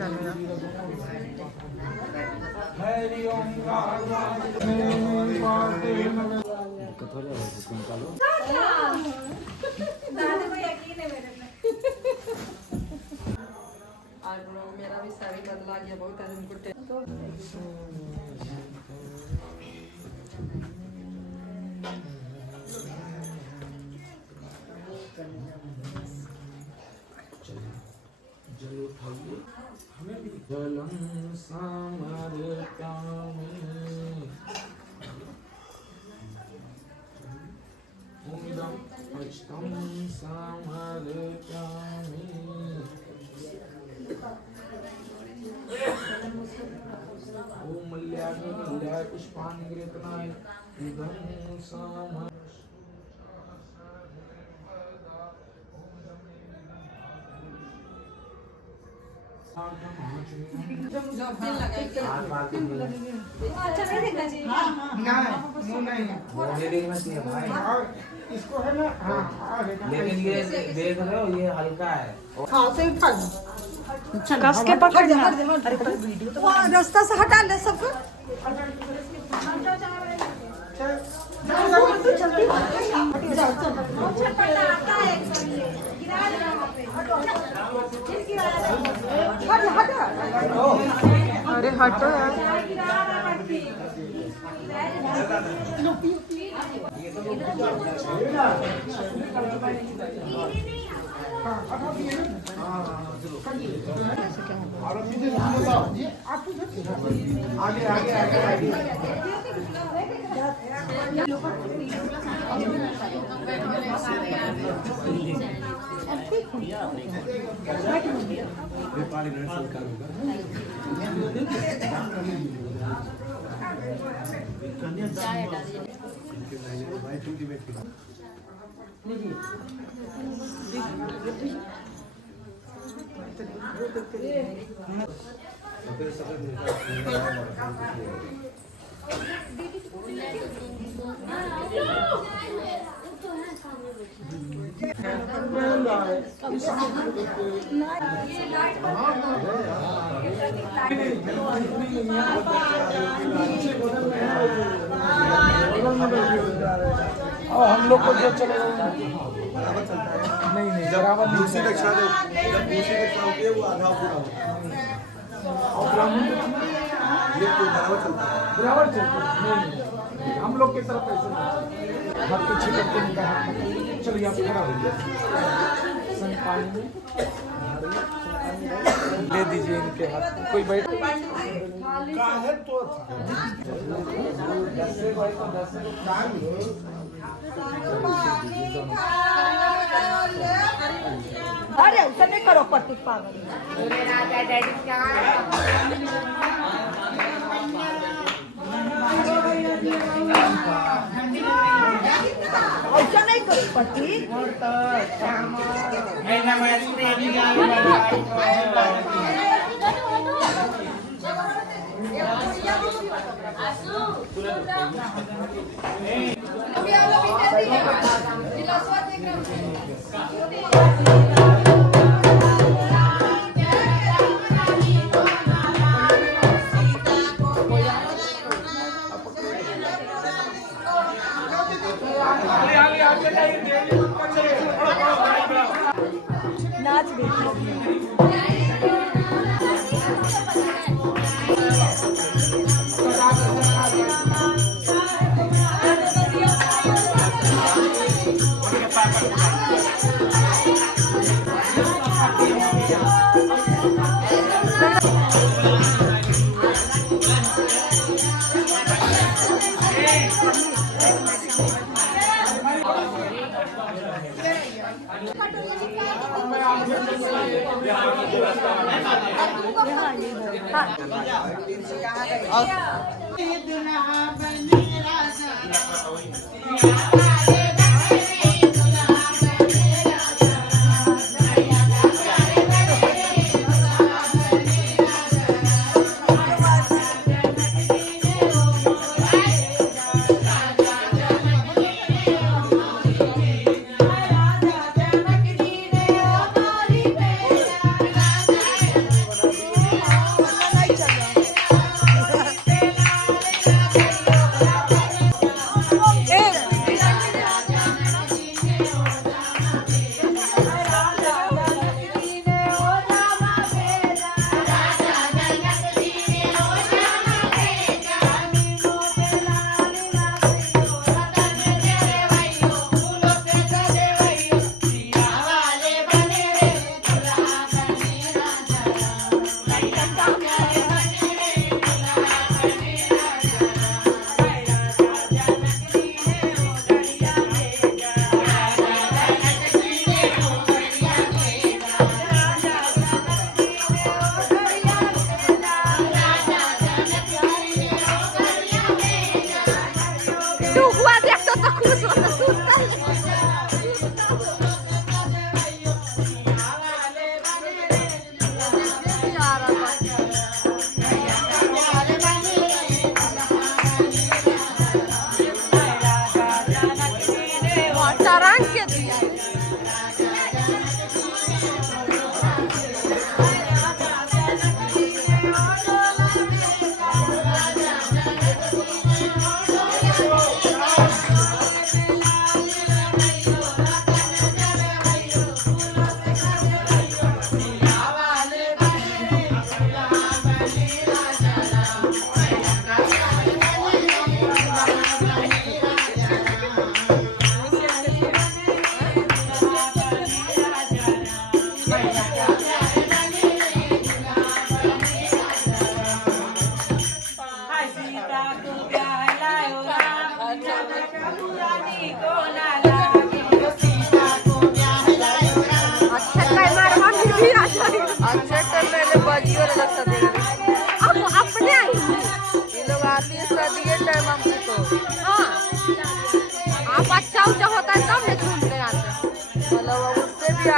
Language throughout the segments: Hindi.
मेरा भी सारी बदला गया बहुत जलम समर्पयामि ओम अष्टम समर्पयामि ओम मल्याग्नि पुष्पाणि गृहीतनाय इदं समर्पयामि अच्छा नहीं देखना चाहिए। इसको है ना लेकिन ये देख रहे हो ये हल्का है कस के पकड़ना। रास्ता से हटा ले सबको। अरे हटो यार। आगे आगे आगे हम लोग को जो चलेगा बराबर चलता है। नहीं बराबर नहीं। दूसरी कक्षा जब दूसरी कक्षा होती है वो आधा पूरा होता है और ब्राह्मण ये बराबर चलता है। बराबर चलता है। नहीं हम लोग की तरफ ऐसे हाथ पीछे करके निकाल। चलिए आप खड़ा होइए। पानी ले दीजिए इनके हाथ। कोई बैठ काहे तो अरे उसे नहीं करो पति पागल। ऐसा नहीं करो पति। नाच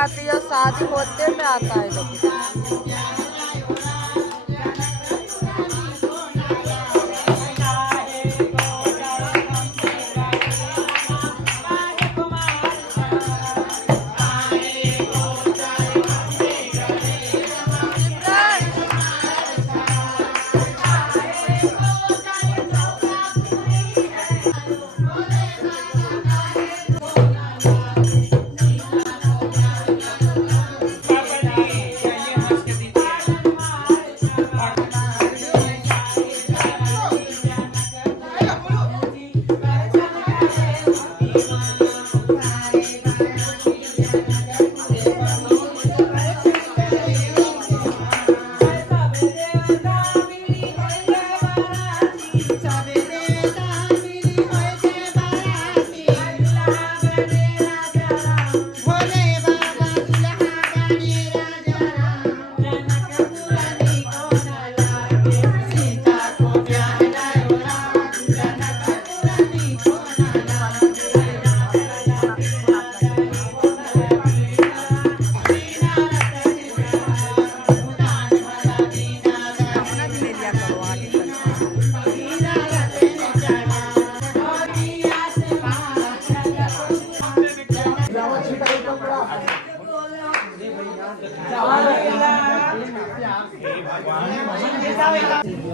आती है और शादी होते में आता है लेकिन।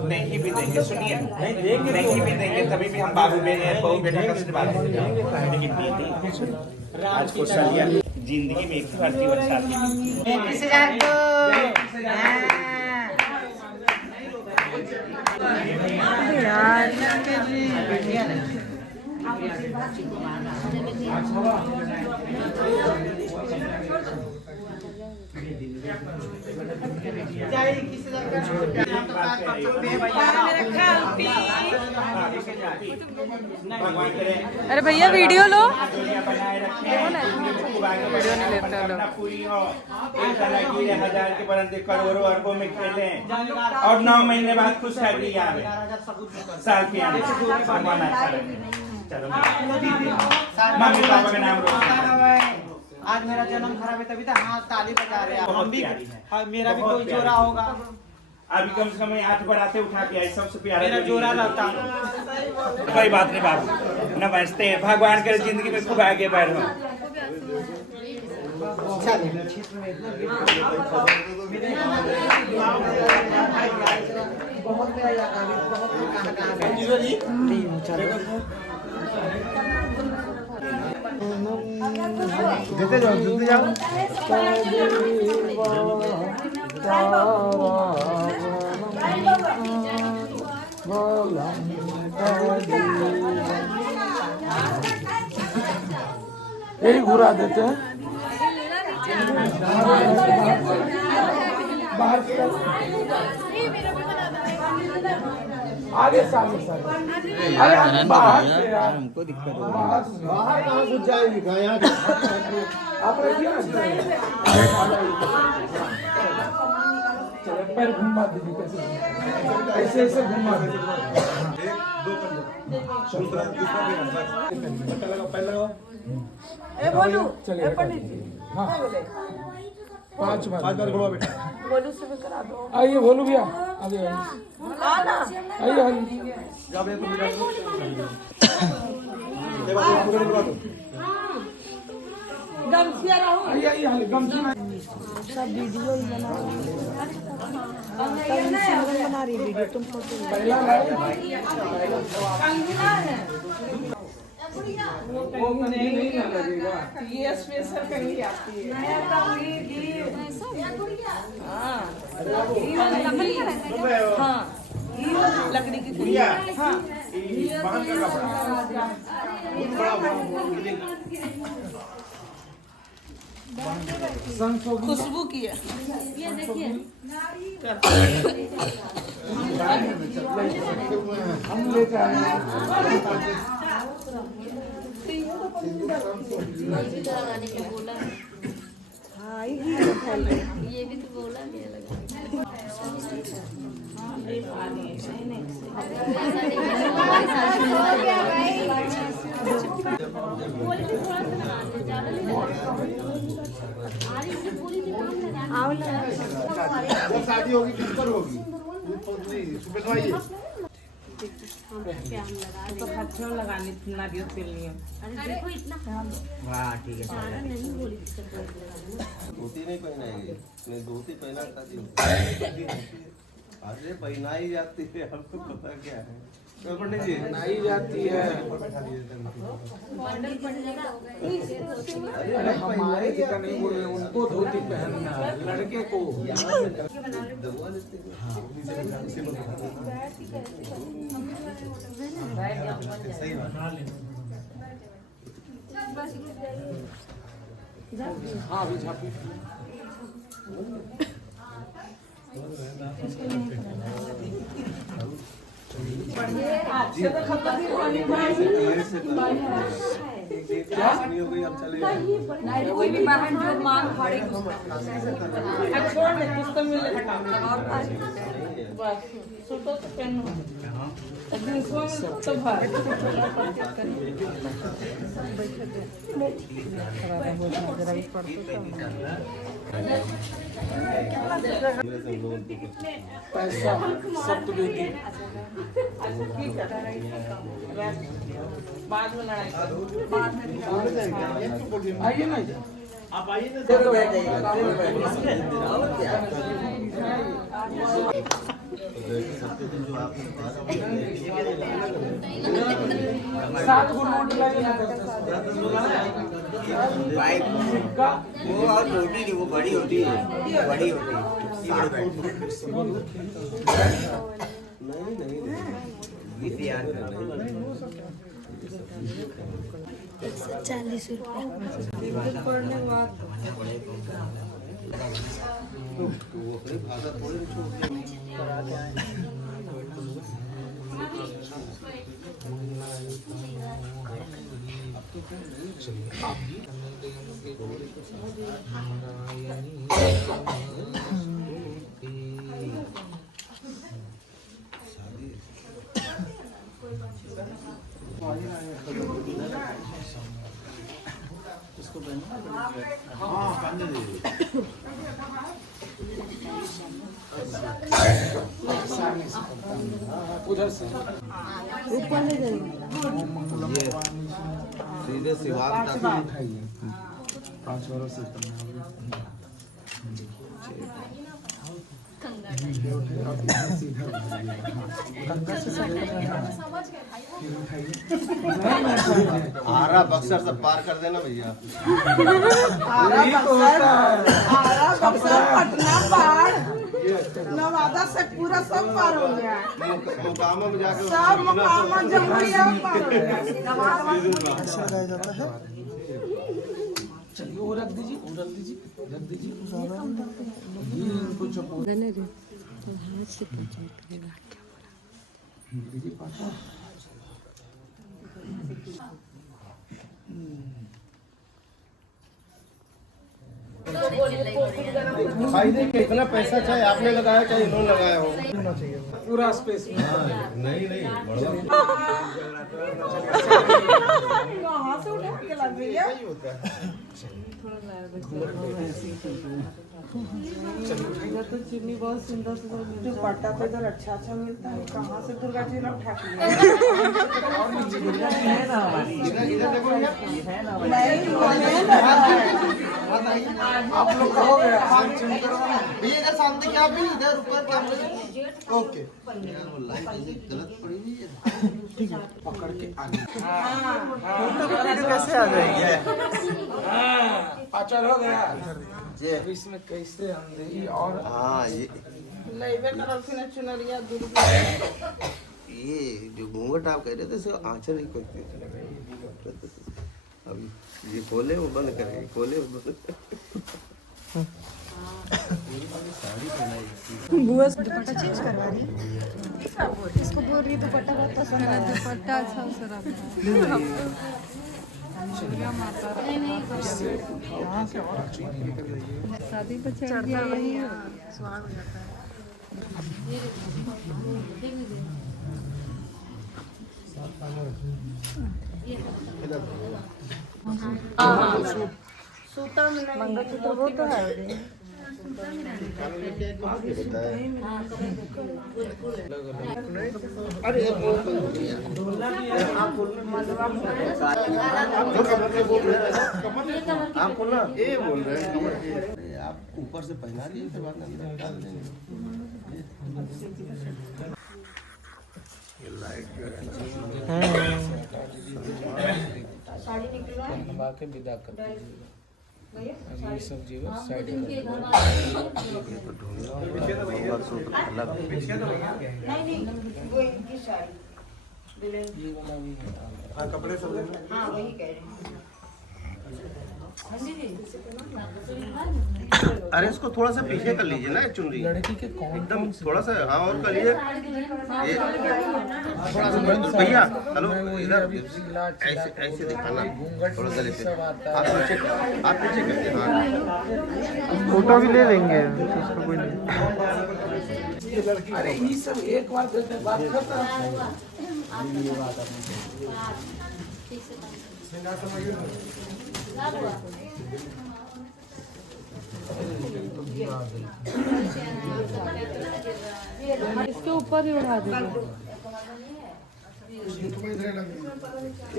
नहीं भी देंगे, सुनिए, नहीं भी देंगे तभी भी हम बाबू बेटे बहू बेटा का आशीर्वाद देंगे। कितनी आज को सालिया जिंदगी में एक बार जीवन साथी अरे भैया वीडियो लो। वीडियो नहीं लेते लोग। पूरी हो 1000 के परंतु करोड़ों अरबों में खेले और 9 महीने बाद खुशखबरी आवे साल के आने भगवान अच्छा रहे। चलो मम्मी पापा का नाम रोशन। आज मेरा जन्म खराब है तभी तो हाँ ताली बजा रहे हैं हम भी। हाँ, मेरा भी कोई जोड़ा होगा। अभी कम से कम 8 बराते उठा के आई, सबसे प्यारा मेरा जोड़ा रहता। कोई बात नहीं बाबू, नमस्ते। भगवान करे जिंदगी में खूब आगे बढ़ो। देते जाओ, देते जाओ। यही घुरा देते हैं बाहर से आगे सामने सामने बाहर से हमको दिक्कत है। बाहर कहाँ घुस जाएगी आप रखिए चलो पैर घुमा दीजिए कैसे ऐसे ऐसे घुमा दीजिए। पहला ए बोलू चलिए हाँ 5 बार घुमा बेटा। बोलू से भी करा दो। आइए बोलू भैया आगे आना आइए आइए गमछिया रहो। आइए गमछी सब वीडियो ही बना रही वीडियो तुम फोटो पहला वो नहीं लगेगा ये स्पेशल कहीं आती है। हाँ लकड़ी की गुड़िया। हाँ खुशबू की है। ये देखिए हम ले जाए ये भी तो बोला नहीं लगा। शादी होगी किस पर होगी? तो हथियार लगाने नारियल तेल नहीं है। देखो इतना वाह ठीक है। सारा नहीं बोली थी धोती नहीं पहनाएंगे, नहीं धोती पहना अरे पहना ही जाती है, आपको पता क्या है? तो पंडित जी नहीं जाती है। अरे हमारे जी का नहीं बोल रहे, उनको धोती पहनना है, लड़के को। सही बात। हाँ अभी झापी। क्या नहीं हो गई, अब चले कोई भी बहन जो मांग फाड़े छोड़ दे कुछ तो मिले बस सूटो तो पहनो लेकिन इसमें तो भर पैसा सब तो देती। बाद में लड़ाई आइए ना आप आइए ना। सात गो नोट लगे ना। वो और छोटी नहीं, वो बड़ी होती है, बड़ी होती है। नहीं नहीं गीत याद करना 140 रुपया वो अपनी भाषा थोड़ी उधर से ऊपर ले जाएंगे सीधे शिवार तक उठाइए 5 वर्ष से आरा बक्सर से पार कर देना भैया। पटना पार नवादा से पूरा सब पार हो गया। मुकामा में जाकर सब मुकामा जमुरिया पार हो गया। चलिए वो रख दीजिए, वो रख दीजिए, रख दीजिए। इनको चुप दीजिए पापा। फायदे के इतना पैसा चाहे आपने लगाया चाहे इन्होंने लगाया हो, पूरा स्पेस में। नहीं नहीं वहाँ से उठा के ला भैया। तो चुन्नी बहुत सुंदर सुंदर दुपट्टा तो इधर अच्छा अच्छा मिलता है। कहाँ से दुर्गा जी लोग ठाक लिया है ना हमारी इधर देखो भैया। आप लोग का हो गया। भैया इधर सामने क्या भी इधर ऊपर कैमरे ओके। गलत पड़ी हुई है, पकड़ के आगे। कैसे आ जाएगी? पाचर हो गया। जी अब इसमें कैसे हम देंगे और हाँ लेवे करल फिर चुनरिया दुर्गा ये जो घूंघट आप कह रहे थे सो आंचल ही करते अब ये खोले वो बंद करेंगे, खोले वो बंद बुआ से दुपट्टा चेंज करवा रही है। इसको बोल रही है दुपट्टा बहुत पसंद है। दुपट्टा अच्छा सरा शादी पे चढ़ता वही स्वाद हो जाता है। मंगलसूत्र वो तो है। अरे आप बोलना ये बोल रहे हैं कमर के, आप ऊपर से पहना दिए फिर बाद में अंदर डाल देंगे। ये लाइट जो है बनवा के विदा कर दीजिएगा। अब ये सब जीवन साइड कर कपड़े सब अरे इसको थोड़ा सा पीछे कर लीजिए ना चुनरी, लड़की के कौन एकदम थोड़ा सा। हाँ और कर लीजिए थोड़ा सा भैया। हेलो इधर ऐसे ऐसे दिखाना थोड़ा गले पे। आप नीचे करके हाँ फोटो भी ले लेंगे उसको कोई नहीं। अरे ये सब एक बार देते बात करता इसके ऊपर ही उड़ा दे।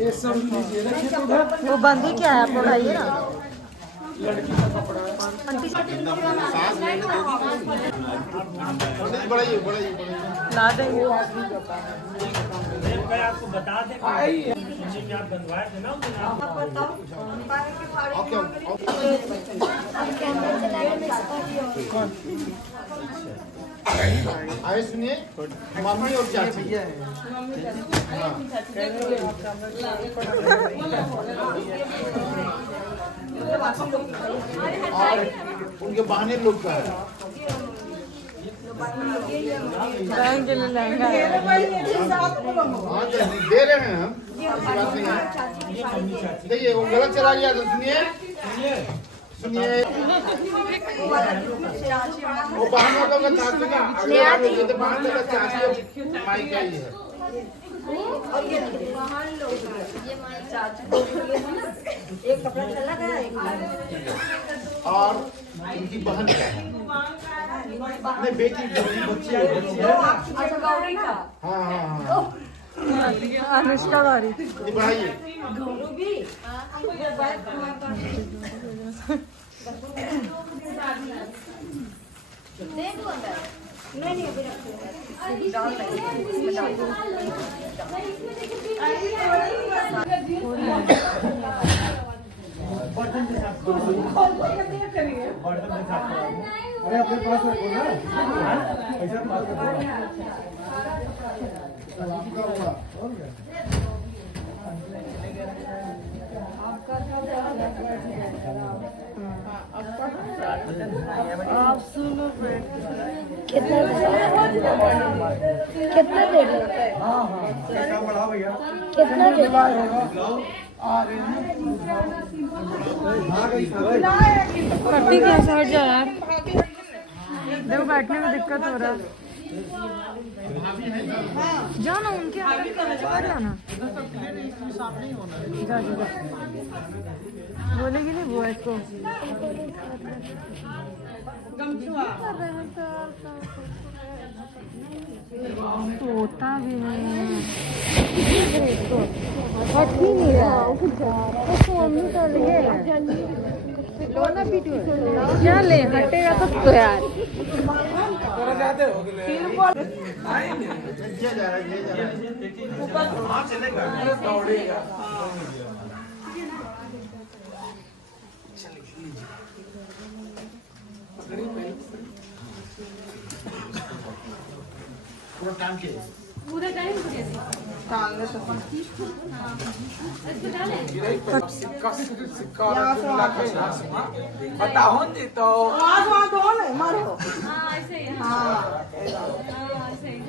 ये सब लीजिए रखिए तो उधर वो बंदी क्या है आपको भाई ना? लड़की का कपड़ा है। ला देंगे। आपको बता दें कि आप बनवाए थे ना आए सुनिए, मम्मी और चाची और उनके बहाने लोग का है। बहन के लिए लहंगा है। हाँ तो दे रहे हैं हम, ऐसी बात नहीं है। देखिए वो गलत चला गया तो सुनिए सुनिए, वो बहनों लोग का चाची का अगले बार होते तो बहन लोग का चाची और माई का ही है। एक कपड़ा चला गया और इनकी बहन का है, नहीं बेटी बच्ची है। हाँ हाँ हाँ अनुष्का बारी। ये बढ़ाइए। अरे अपने पास रखो ना, ऐसा पास रखो। आप सुनो कितना दे रहे कितना दे पट्टी कैसे हट जा यार। देखो बैठने में दिक्कत हो रहा है। जाओ ना उनके आगे चला जाना। जा जा बोलेगी नहीं वो इसको। तोता भी है। हट ही नहीं रहा। मम्मी तो ले क्या ले हटेगा तब तो यार। पूरा टाइम सिक्का बताओ जी तो मारो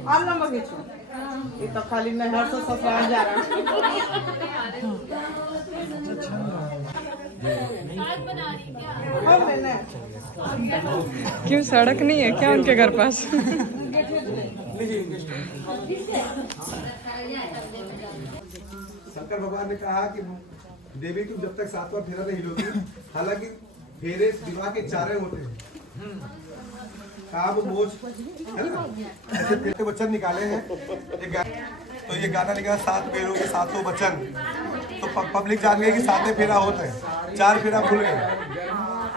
और नंबर खींचो। ये तो खाली नहर से ससुराल जा रहा है। क्यों सड़क नहीं है क्या उनके घर पास? शंकर भगवान ने कहा कि देवी तुम जब तक 7वां फेरा नहीं लोगी, हालांकि फेरे विवाह के 4 होते हैं, काम मोज है ना, ऐसे फेरे वचन निकाले हैं। तो ये गाना निकाला 7 फेरों के 7 वचन, तो पब्लिक जान गई कि 7वें फेरा होता है, 4 फेरा भूल गए।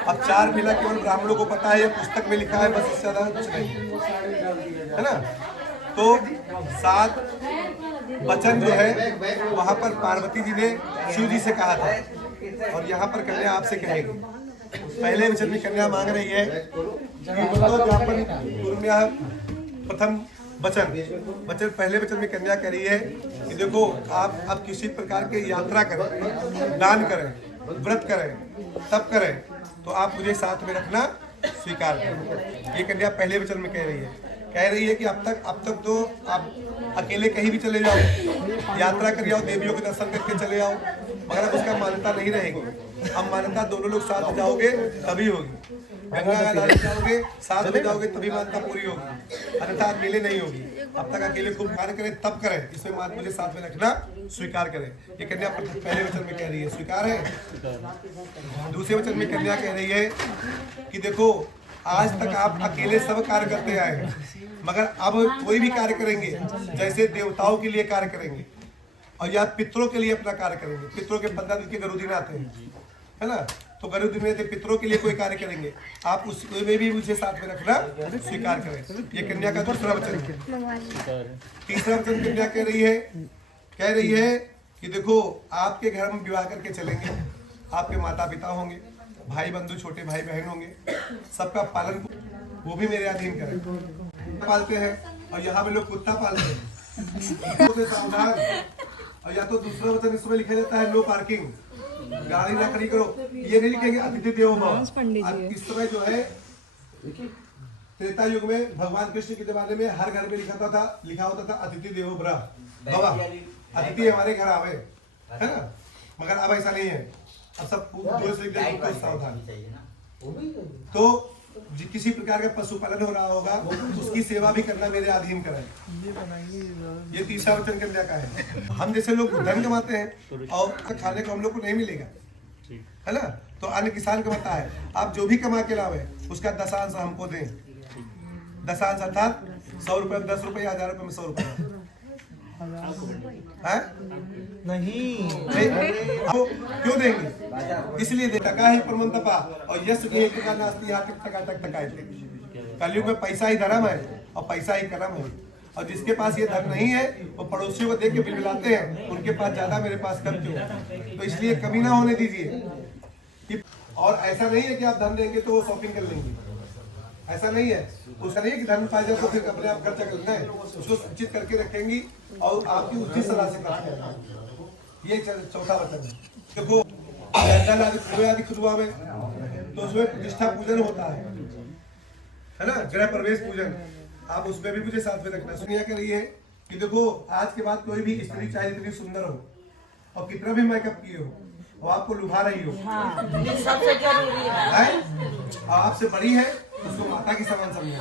अब 4 फेरा केवल ब्राह्मणों को पता है, ये पुस्तक में लिखा है, बस इससे ज्यादा कुछ नहीं है ना। तो 7 वचन जो है वहां पर पार्वती जी ने शिव जी से कहा था, और यहाँ पर कन्या आपसे कहेगी। पहले वचन में कन्या मांग रही है प्रथम वचन पहले वचन में कन्या कह रही है कि देखो आप अब किसी प्रकार के यात्रा करें, दान करें, व्रत करें, तप करें, तो आप मुझे साथ में रखना स्वीकार करें। ये कन्या पहले वचन में कह रही है कि अब तक तो आप अकेले कहीं भी चले जाओ, यात्रा कर जाओ, देवियों के दर्शन करके चले जाओ, मगर अब उसका मान्यता नहीं रहेगी। अब मान्यता दोनों लोग साथ जाओगे तभी होगी, गंगा का दान जाओगे साथ में जाओगे तभी मान्यता पूरी होगी, अन्यथा अकेले नहीं होगी। अब तक अकेले खूब कार्य करें तब करें, इसमें मात मुझे साथ में रखना स्वीकार करें। ये कन्या पहले वचन में कह रही है, स्वीकार है। दूसरे वचन में कन्या कह रही है कि देखो आज तक आप अकेले सब कार्य करते आए हैं, मगर अब कोई भी कार्य करेंगे जैसे देवताओं के लिए कार्य करेंगे और या पितरों के लिए अपना कार्य करेंगे। पितरों के 15 दिन के गरु दिन आते हैं, है ना, तो गरु दिन में पितरों के लिए कोई कार्य करेंगे, आप उसमें भी मुझे साथ में रखना स्वीकार करें। ये कन्या का दूसरा वचन है। तीसरा वचन कन्या कह रही है कि देखो आपके घर में विवाह करके चलेंगे, आपके माता पिता होंगे, भाई बंधु, छोटे भाई बहन होंगे, सबका पालन वो भी मेरे अधीन करें। पालते हैं और यहाँ पे लोग कुत्ता पालते हैं, सावधान। और या तो दूसरा वचन इसमें लिखा जाता है नो पार्किंग, गाड़ी ना खड़ी करो, ये नहीं लिखेंगे अतिथि देवो भव। इस समय जो है त्रेता युग में भगवान कृष्ण के जमाने में हर घर में लिखा होता था अतिथि देवो भव, अतिथि हमारे घर आवे, है ना, मगर अब ऐसा नहीं है। अब सब सावधान। तो किसी प्रकार का पशुपालन हो रहा होगा उसकी सेवा भी करना मेरे अधीन करें। ये तीसरा वचन कन्या का है। हम जैसे लोग धन कमाते हैं और खाने को हम लोग को नहीं मिलेगा, है ना, तो अन्य किसान कमाता है, आप जो भी कमा के लावे उसका 10 हमको दें। 10 अर्थात 100 रुपए में 10 रुपए, 1000 रुपए में 100 रुपए नहीं क्यों देंगे, इसलिए टका ही परमंतपा और यश की टका नास्ती कलयुग में पैसा ही धर्म है और पैसा ही कर्म है। और जिसके पास ये धन नहीं है वो पड़ोसियों को देख के बिलबिलाते हैं, उनके पास ज्यादा मेरे पास कम क्यों। तो इसलिए कमी ना होने दीजिए। और ऐसा नहीं है कि आप धन देंगे तो वो शॉपिंग कर लेंगे, ऐसा नहीं है। उसका नहीं है कि धन पाए जाए तो फिर अपने आप खर्चा करना है, उसको संचित करके रखेंगी और आपकी उचित सलाह से प्राप्त करना। ये चौथा वचन है। देखो आदि खुदवा में तो उसमें प्रतिष्ठा पूजन होता है ना, गृह प्रवेश पूजन, आप उसमें भी मुझे साथ में रखना। सुनिया कर रही है कि देखो आज के बाद कोई भी स्त्री चाहे इतनी सुंदर हो और कितना भी मेकअप किए हो वो आपको लुभा रही हो, सबसे जरूरी है। आपसे बड़ी है उसको माता की समान समझे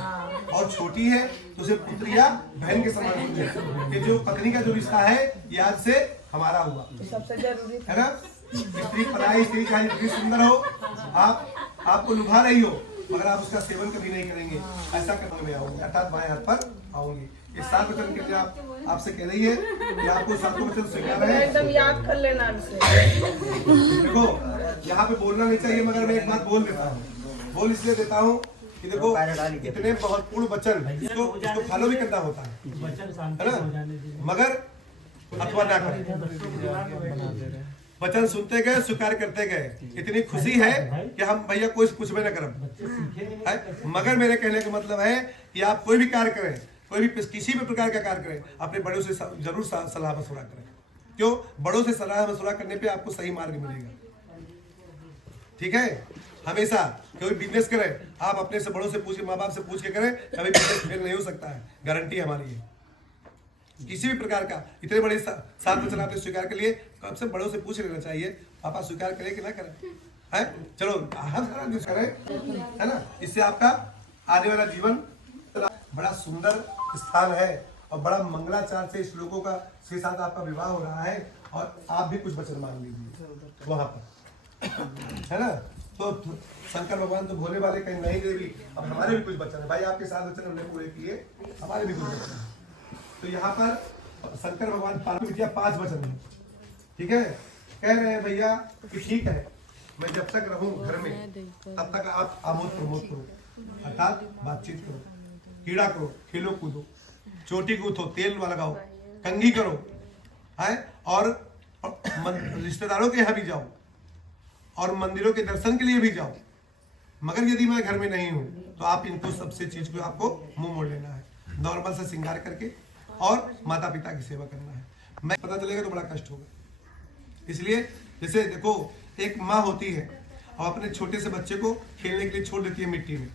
और छोटी है तो उसे पुत्री या बहन के समान समझे कि जो पत्नी का जो रिश्ता है ये आज से हमारा हुआ, सबसे जरूरी है ना। स्त्री पराई स्त्री चाहे जितनी सुंदर हो, आपको लुभा रही हो मगर आप उसका सेवन कभी नहीं करेंगे, ऐसा करने में आओगे, अर्थात बाएं हाथ पर आओगे। ये 7 वचन के लिए आपसे कह रही है कि आपको 7 वचन स्वीकार है, एकदम याद कर लेना। देखो यहाँ पे बोलना नहीं चाहिए मगर मैं एक बात बोल देता हूँ, बोल इसलिए देता हूँ कि देखो इतने महत्वपूर्ण वचन इसको फॉलो भी करना होता है ना, मगर अथवा ना करें। वचन सुनते गए स्वीकार करते गए, इतनी खुशी है कि हम भैया कोई कुछ भी न करें, मगर मेरे कहने का मतलब है कि आप कोई भी कार्य करें, कोई भी किसी भी प्रकार का कार्य करें, अपने बड़ों से जरूर सलाह मशवरा करें। क्यों? बड़ों से सलाह मशवरा करने पे आपको सही मार्ग मिलेगा। ठीक है, हमेशा कोई बिजनेस करें आप अपने से बड़ों से पूछ के, माँ बाप से पूछ के करें, कभी बिजनेस फेल नहीं हो सकता है, गारंटी हमारी है। किसी भी प्रकार का इतने बड़े 7 वचन आपने स्वीकार के लिए कम से बड़ों से पूछ लेना चाहिए, पापा स्वीकार करें कि ना करें, है चलो हम सारा करें, है ना। इससे आपका आने वाला जीवन बड़ा सुंदर स्थान है और बड़ा मंगलाचार से इस लोगों का के साथ आपका विवाह हो रहा है और आप भी कुछ वचन मांग लीजिए वहां पर, है ना। तो शंकर भगवान तो भोले वाले कहीं नहीं देवी, अब हमारे भी कुछ वचन है भाई, आपके 7 वचन हमने पूरे किए, हमारे भी कुछ वचन है। तो यहाँ पर शंकर भगवान पार्वती विद्या 5 वचन है, ठीक है। कह रहे हैं भैया कि ठीक है, मैं जब तक रहूं घर में तब तक आप आमोद प्रमोद करो, अर्थात बातचीत करो, कीड़ा करो, खेलो कूदो, चोटी गूथो, तेल लगाओ, कंघी करो, है, और रिश्तेदारों के यहाँ भी जाओ और मंदिरों के दर्शन के लिए भी जाओ। मगर यदि मैं घर में नहीं हूँ तो आप इनको सबसे चीज को आपको मुंह मोड़ लेना है, नॉर्मल से श्रृंगार करके और माता पिता की सेवा करना है। मैं पता चलेगा तो बड़ा कष्ट होगा। इसलिए जैसे देखो एक माँ होती है और अपने छोटे से बच्चे को खेलने के लिए छोड़ देती है मिट्टी में,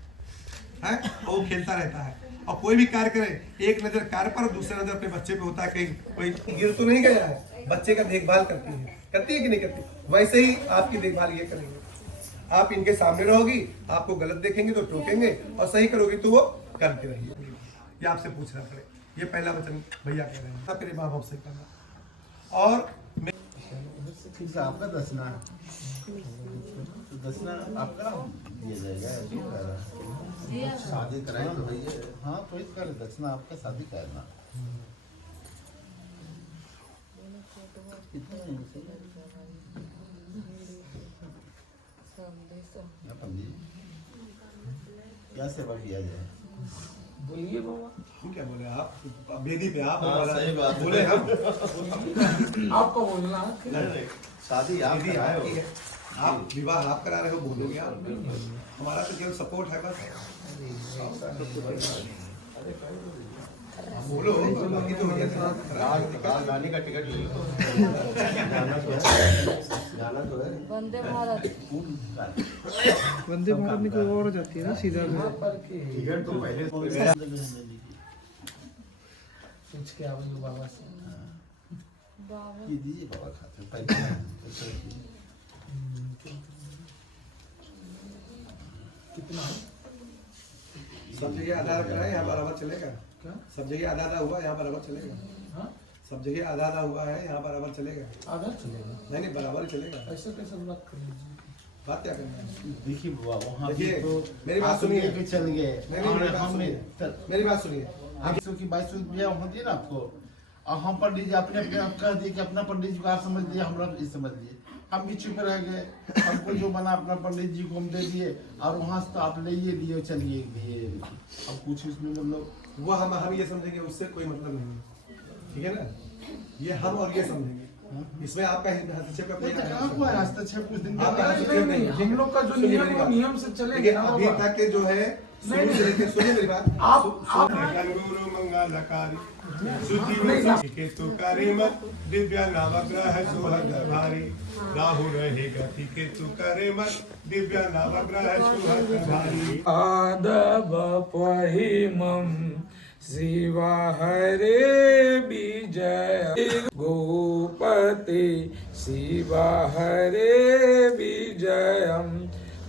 है, और वो खेलता रहता है और कोई भी कार्य करे, एक नजर कार्य पर और दूसरा नजर अपने बच्चे पे होता है, कहीं कोई गिर तो नहीं गया है, बच्चे का देखभाल करती है कि नहीं करती। वैसे ही आपकी देखभाल ये करेंगे, आप इनके सामने रहोगी, आपको गलत देखेंगे तो टोकेंगे और सही करोगी तो वो करते रहिए। ये आपसे पूछना पड़े, ये पहला वचन भैया कह रहे हैं, मेरे माँ बाप से करना। और ठीक है, आपका दसना तो दसना आपका दिया जाएगा, शादी कराए तो भैया, हाँ तो इस कर दसना आपका, शादी करना क्या सेवा किया जाए, बोलिए बाबा। हम क्या बोले, आप वेदी पे आप सही बात बोले, हम आपको बोलना शादी आप विधि कराए आपकी है, आप विवाह आप करा रहे हो, बोलोगे आप, हमारा तो केवल सपोर्ट है बस। बोलो बाकी तो गाने का टिकट ले लो, गाना तो है वंदे भारत। वंदे भारत में कोई और हो जाती है ना सीधा में। टिकट तो पहले पूछ के आओगे बाबा से। ये दीजिए बाबा खाते हैं पहले कितना सब जगह आधार कराए, यहाँ बराबर चलेगा क्या? सब जगह आधा हुआ, यहाँ बराबर चलेगा। हाँ सब जगह आधा हुआ है, यहाँ बराबर चलेगा। आधा चलेगा, नहीं बराबर चलेगा। ऐसा कैसे बात कर लीजिए। बात क्या करना है, देखिए बाबा वहाँ देखिए, तो मेरी बात सुनिए, लेके चल गए, मेरी बात सुनिए, 22 रुपया होती है ना आपको, और हम पंडित जी अपने अपने आप कह दिए कि अपना पंडित जी को आप समझ दिए, हमरा ये समझ लिए, हम भी चुप रह गए, हमको जो बना अपना पंडित जी को हम दे दिए और वहाँ से तो आप ले लिए चलिए दिए, अब कुछ उसमें मतलब वो हम ये समझेंगे, उससे कोई मतलब नहीं है, ठीक है ना, ये हम और ये समझेंगे, इसमें आपका हस्तक्षेप हस्तक्षेप कुछ दिन नहीं, हम लोग का जो नियम है नियम से चलेगा। अभी तक के जो है सुनिए मेरी बात, आप मंगलकारी सुखी केतु करिमत दिव्या नवग्रह सुहगधारी, राहु रहे गति केतु करिमत दिव्या नवग्रह सुहगधारी। आदव पहिमं शिवा हरे विजय, गोपते शिवा हरे विजयम,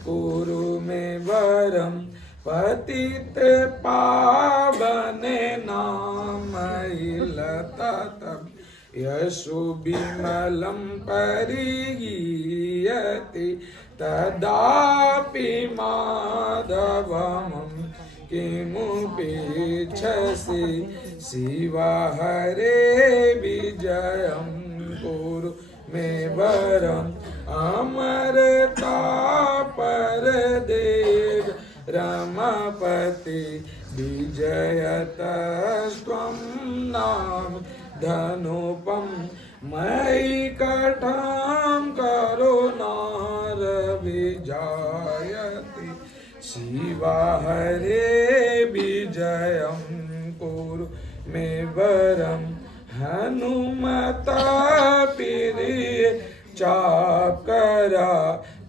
कुरु मे वरम पतित पावन नाम लततम, यशो विमलं परिगीयते तदापि माधवम् किमुपेक्षसे, शिवा हरे विजयं कुरु मे वरम्, अमरता परदेव रमापति विजयतस्त्वं नाम धनुपम, मयि कटां करुणार विजायते, शिवा हरे विजयं कुरु मे वरम्, हनुमता प्रिय चाप करा,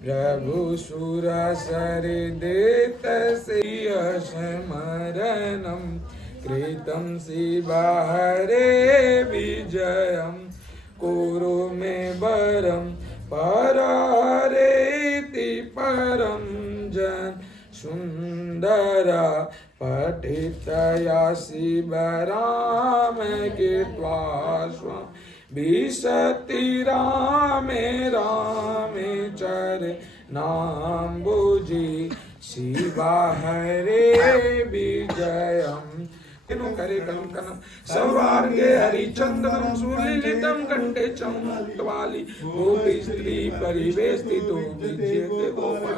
प्रभु सुरसर देत स्मरणं, कृतं शिवा हरे विजयं कुरु मे वरम्, परारेति परं जन सुंदरा पठितया शिवराम कृत्वा स्वाम विशति रामे रामे चरणाम्बुजि शिवा हरे विजयम् करे कंकणम सौरार्गे हरिचंदनम सुलीलितम कंठे चंद्रवाली गोपी स्त्री परिवेष्टितो विजयते गोपाल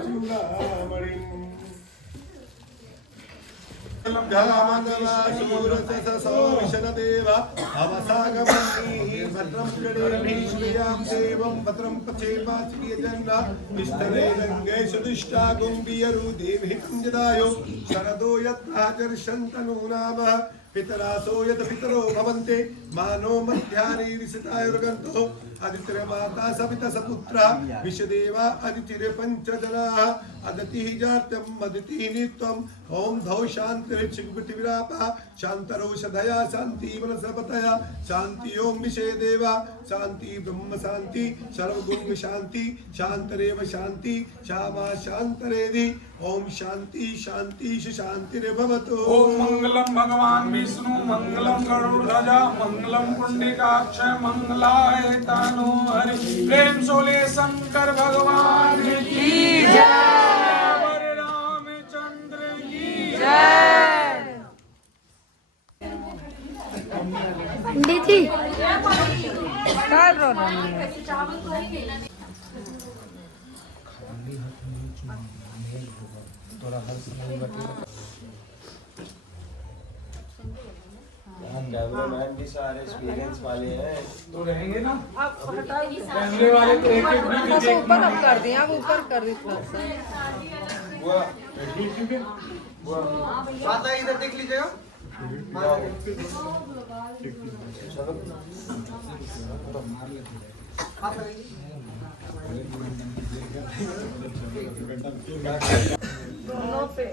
भद्रं गणेभीश्वयां देवं भद्रं पचेपाचीयजन्ना विष्टरे रङ्गे सुदुष्टा गुम्बियरु देवहितं जदायो शरदो यत्राचर्षन्तनो नाम पितरासो यत पितरो भवन्ते मानो मध्यानिरिषितायुर्गन्तो अदितिर्माता सपिता सपुत्रा विश्वदेवा अदितिरे पञ्चजनाः अदितिः जात्यम् अदितिः नित्यम् ओम धौ शान्तिरिक्षिपृथिविरापः शान्तरोषधया शान्ति वनस्पतया शान्ति ओम विषयदेवा शान्ति ब्रह्म शान्ति सर्वगुण शान्ति शान्तरेव शान्ति श्यामा शान्तरेधि ओम शान्ति शान्ति शान्तिर्भवतु। ओम मंगलम भगवान विष्णु मंगलम गरुड़ध्वजा मंगलम पुंडरीकाक्ष मंगलाय तनो हरि प्रेम सोले शंकर भगवान की जय रामचंद्र की जय। दीदी कैमरामैन भी सारे एक्सपीरियंस वाले हैं तो रहेंगे ना कैमरे वाले तो एक एक वीडियो ऊपर अब कर दिया, अब ऊपर कर दी थोड़ा सा। माता इधर देख लीजिएगा। दोनों पे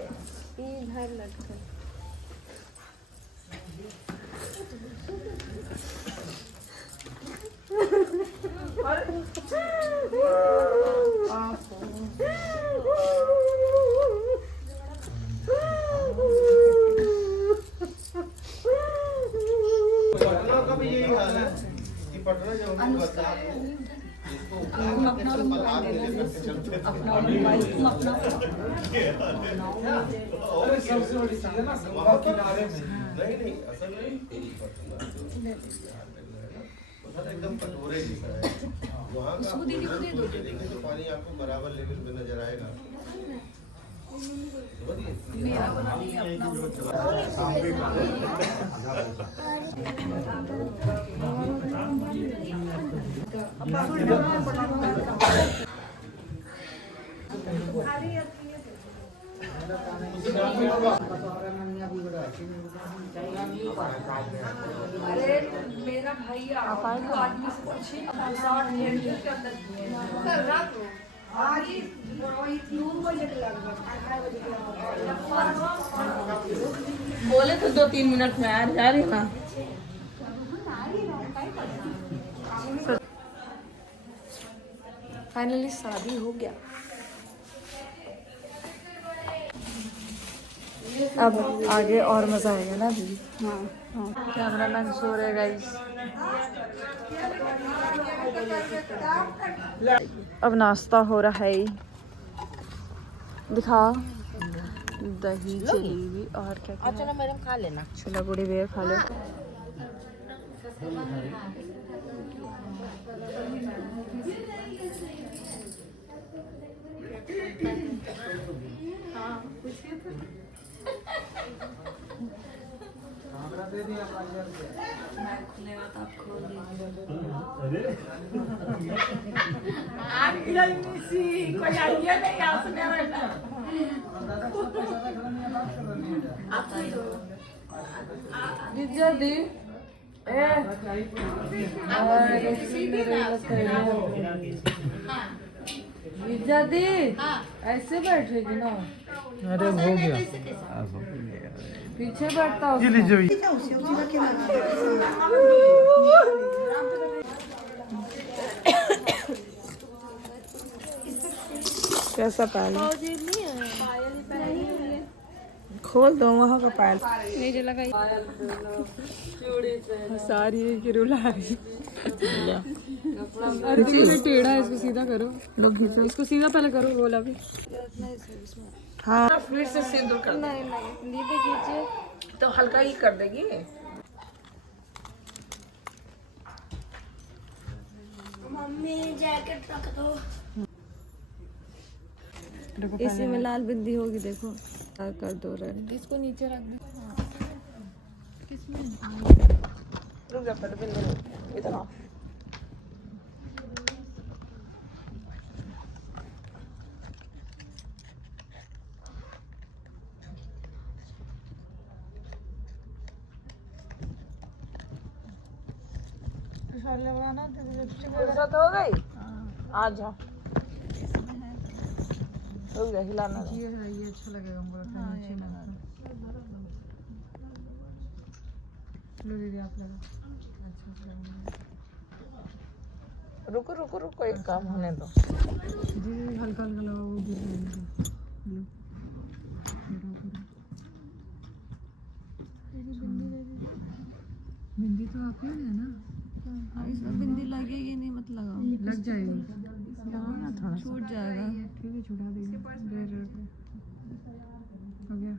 इधर लटका पटना का भी यही हाल है कि पटना जो सबसे बड़ी चीज है ना गंगा किनारे में नहीं असल में एकदम कटोरे जैसा है वहाँ का देखेंगे तो पानी आपको बराबर लेवल पे नजर आएगा। अरे मेरा भैया आदमी से पूछिए के अंदर कर रहा तो आज ही 2 बजे के लगभग 2:30 बजे के लगभग बोले तो 2-3 मिनट में आ जा रही ना। फाइनली शादी हो गया। अब आगे और मजा आएगा ना दीदी। हाँ हाँ कैमरा मैन सो रहे गाइस। अब नाश्ता हो रहा है, दिखा दही जलेबी और क्या क्या। चलो मैडम खा लेना। छोला पूड़ी भी है, खा लो। विद्या दी विद्या दी ऐसे बैठेगी ना। अरे हो गया पीछे बैठता हूँ। कैसा पायल खोल दो वहाँ का पायल नीचे लगाई सारी की रुला टेढ़ा है, इसको सीधा करो। लोग खींचो इसको सीधा पहले करो, बोला भी। हाँ फिर से सिंदूर कर दे। दीदी खींचे। तो हल्का ही कर देगी। मम्मी जैकेट रख दो। इसी में लाल बिंदी होगी, देखो कर दो रेड। इसको नीचे रख दो। रुक जा पहले बिंदु इधर आओ। फुर्सत हो गई? आ जाओ। रुक जा, हिलाना नहीं। ये अच्छा लगेगा हमको। लो दीदी आप लगा। रुको रुको रुको, एक काम होने दो। दीदी हल्का हल्का लगाओ, वो गिर जाएगा। बिंदी तो आप ही है ना? इसमें बिंदी लगेगी नहीं, मत लगाओ। लग जाएगी, छूट जाएगा। ठीक है, छुड़ा देंगे। हो गया,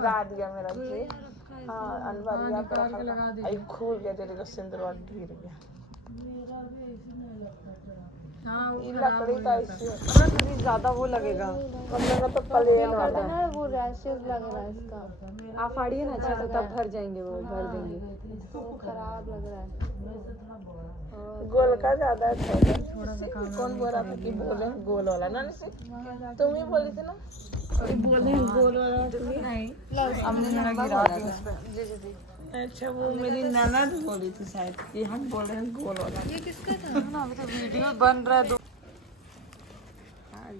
गिरा दिया मेरा जी। हाँ अलवारिया पर खोल गया, तेरे का सिंदूर गिर गया। ये लकड़ी का इससे ज्यादा वो लगेगा, मतलब तो प्लेन वाला है। वो रैशेस लग रहा है इसका। आप फाड़िए ना, अच्छा तो तब भर जाएंगे, वो भर देंगे। खराब लग रहा है। गोल का ज्यादा है, थोड़ा सा कौन बोल रहा था कि बोले गोल वाला ना? तुम ही बोली थी ना बोले गोल वाला। नहीं हमने गिरा दिया। जी जी जी। अच्छा वो मेरी ननद बोली थी शायद कि हम बोल रहे हैं गोल वाला। ये किसका था? ना अभी तो वीडियो बन रहा है। दो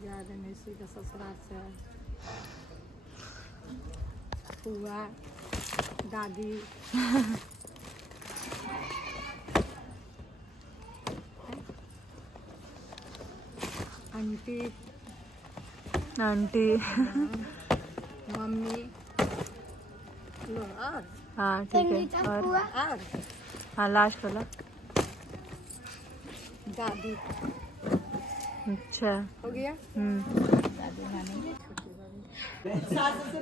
जा रहे हैं इसी का ससुराल से। हुआ दादी आंटी आंटी मम्मी। लो और हाँ ठीक है। और हाँ लास्ट वाला दादी। अच्छा हो गया।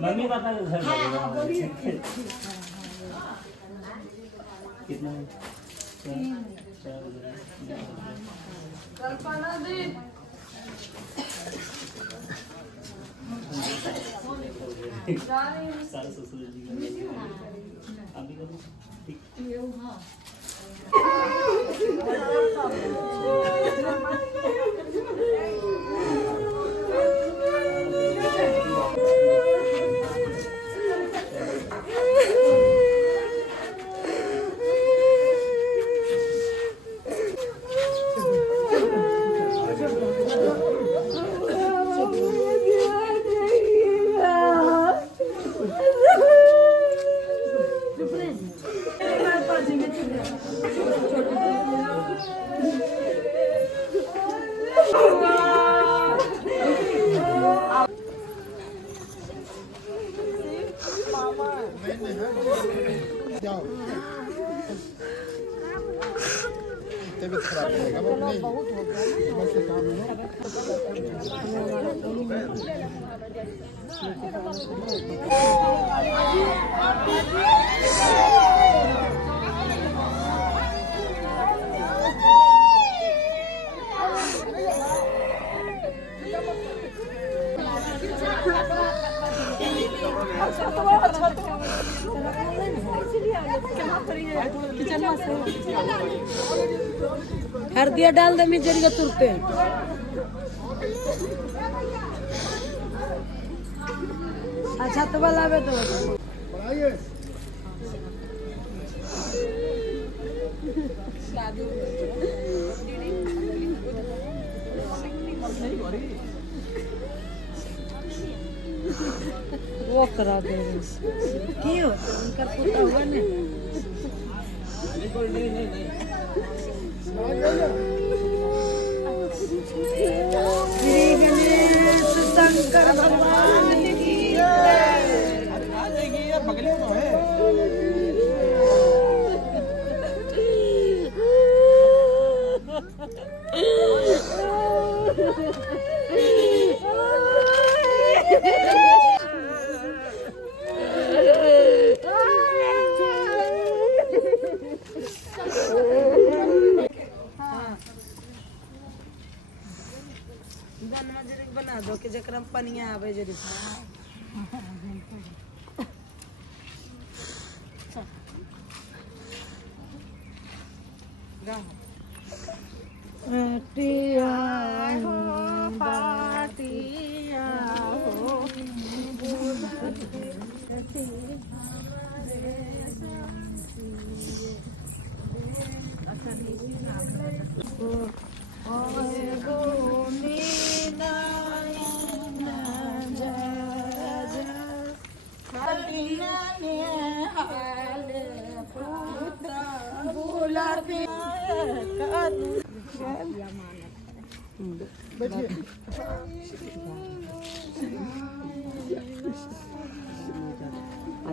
मम्मी पापा के घर कितना कल्पना दी सास ससुर जी अभी जाओ तबीयत खराब रहेगा नहीं बस ये काम हर दिया डाल दे मिर्ची का तुरते अच्छा तो वाला तो वो करा दे क्यों उनका पूरा हुआ ना श्री गणेश शंकर भगवान की बगले में है बना दो कि जकरा में पनिया आवे जरी पाटिया हो पाटिया हो